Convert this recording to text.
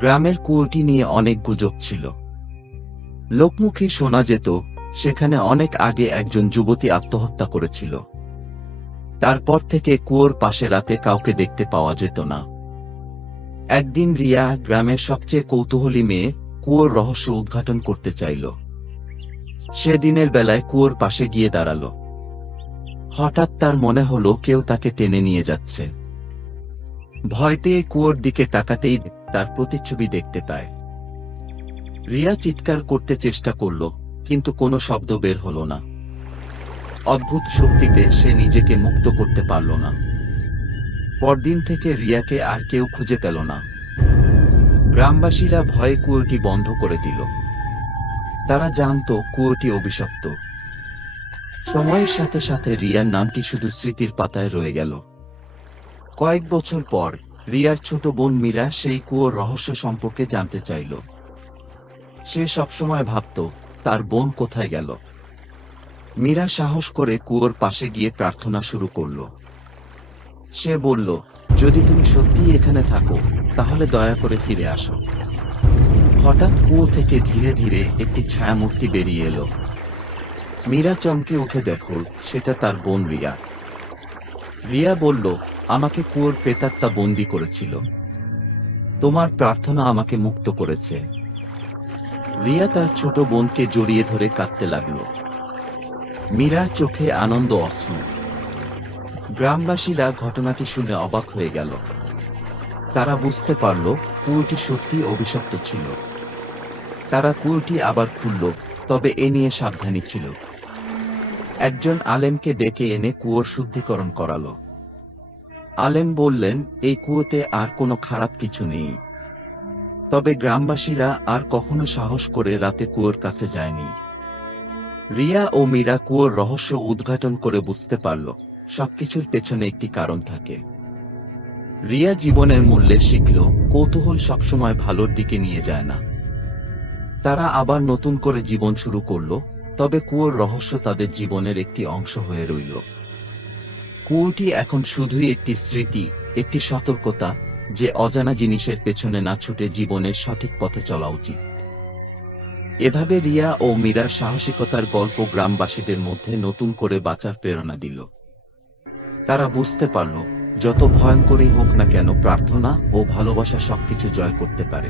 গ্রামের কুয়োটি নিয়ে অনেক গুজব ছিল। লোকমুখে শোনা যেত সেখানে অনেক আগে একজন যুবতী আত্মহত্যা করেছিল। তারপর থেকে কুয়োর পাশে রাতে কাউকে দেখতে পাওয়া যেত না। একদিন রিয়া, গ্রামের সবচেয়ে কৌতূহলী মেয়ে, কুয়োর রহস্য উদ্ঘাটন করতে চাইল। সে দিনের বেলায় কুয়োর পাশে গিয়ে দাঁড়াল। হঠাৎ তার মনে হলো কেউ তাকে টেনে নিয়ে যাচ্ছে। ভয় পেয়ে কুয়োর দিকে তাকাতেই তার প্রতিচ্ছবি দেখতে পায়। রিয়া চিৎকার করতে চেষ্টা করল, কিন্তু কোনো শব্দ বের হল না। অদ্ভুত শক্তিতে সে নিজেকে মুক্ত করতে পারল না। পরদিন থেকে রিয়াকে আর কেউ খুঁজে পেল না। গ্রামবাসীরা ভয়ে কুয়োটি বন্ধ করে দিল। তারা জানত কুয়োটি অভিশপ্ত। সময়ের সাথে সাথে রিয়ার নামটি শুধু স্মৃতির পাতায় রয়ে গেল। কয়েক বছর পর রিয়ার ছোট বোন মীরা সেই কুয়োর রহস্য সম্পর্কে জানতে চাইল। সে সবসময় ভাবত তার বোন কোথায় গেল। মীরা সাহস করে কুয়োর পাশে গিয়ে প্রার্থনা শুরু করল। সে বলল, যদি তুমি সত্যিই এখানে থাকো তাহলে দয়া করে ফিরে আসো। হঠাৎ কুয়ো থেকে ধীরে ধীরে একটি ছায়ামূর্তি বেরিয়ে এলো। মীরা চমকে উঠে দেখল সেটা তার বোন রিয়া। রিয়া বলল, আমাকে কুয়োর প্রেতাত্মা বন্দী করেছিল। তোমার প্রার্থনা আমাকে মুক্ত করেছে। রিয়া তার ছোট বোনকে জড়িয়ে ধরে কাঁদতে লাগল। মীরার চোখে আনন্দ অশ্রু। গ্রামবাসীরা ঘটনাটি শুনে অবাক হয়ে গেল। তারা বুঝতে পারল কুয়োটি সত্যি অভিশপ্ত ছিল। তারা কুয়োটি আবার খুলল, তবে এ নিয়ে সাবধানী ছিল। একজন আলেমকে ডেকে এনে কুয়োর শুদ্ধিকরণ করালো। আলেম বললেন, এই কুয়োতে আর কোনো খারাপ কিছু নেই। তবে গ্রামবাসীরা আর কখনো সাহস করে রাতে কুয়োর কাছে যায়নি। রিয়া ও মীরা কুয়োর রহস্য উদ্ঘাটন করে বুঝতে পারল সবকিছুর পেছনে একটি কারণ থাকে। রিয়া জীবনের মূল্যে শিখল, কৌতূহল সবসময় ভালোর দিকে নিয়ে যায় না। তারা আবার নতুন করে জীবন শুরু করল, তবে কুয়োর রহস্য তাদের জীবনের একটি অংশ হয়ে রইল। কুয়োটি এখন শুধুই একটি স্মৃতি, একটি সতর্কতা যে অজানা জিনিসের পেছনে না ছুটে জীবনের সঠিক পথে চলা উচিত। এভাবে রিয়া ও মীরার সাহসিকতার গল্প গ্রামবাসীদের মধ্যে নতুন করে বাঁচার প্রেরণা দিল। তারা বুঝতে পারল, যত ভয়ঙ্করই হোক না কেন, প্রার্থনা ও ভালোবাসা সবকিছু জয় করতে পারে।